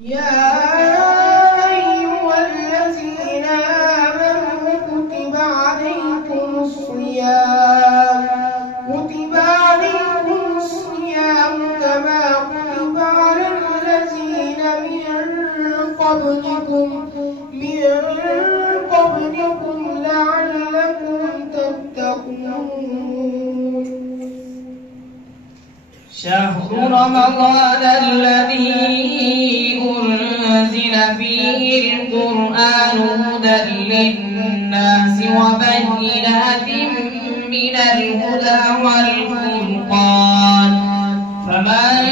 يا أيها الذين آمنوا كتب عليكم الصيام كما كتب على الذين من قبلكم لعلكم تتقون. شهر رمضان الذي أنزل فيه القرآن هدى للناس وبينات من الهدى والفرقان، فمن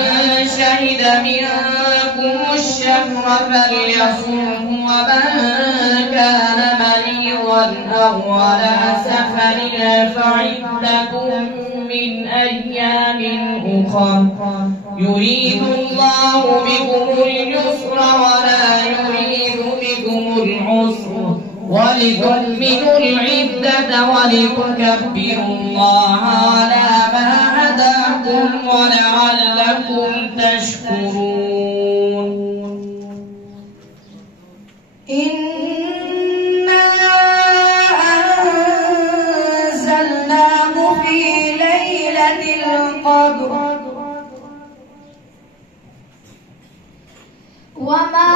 شهد منكم الشهر فليصمه، ومن كان مريضا أو على سفر فعدة من أيام أخر، يريد الله بكم اليسر ولا يريد بكم العسر، ولتكملوا العدة ولتكبروا الله على ما هداكم ولعلكم تشكرون. إنا أنزلناه في ليلة القدر وما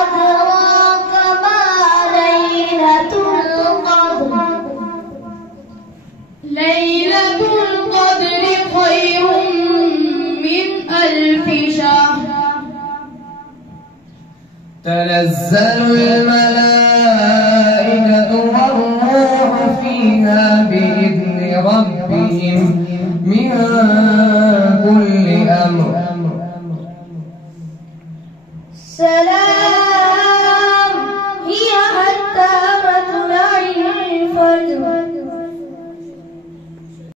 أدراك ما ليلة القدر. ليلة القدر خير من 1000 شهر. تنزل الملائكة والروح فيها بإذن ربهم من كل أمر. سلام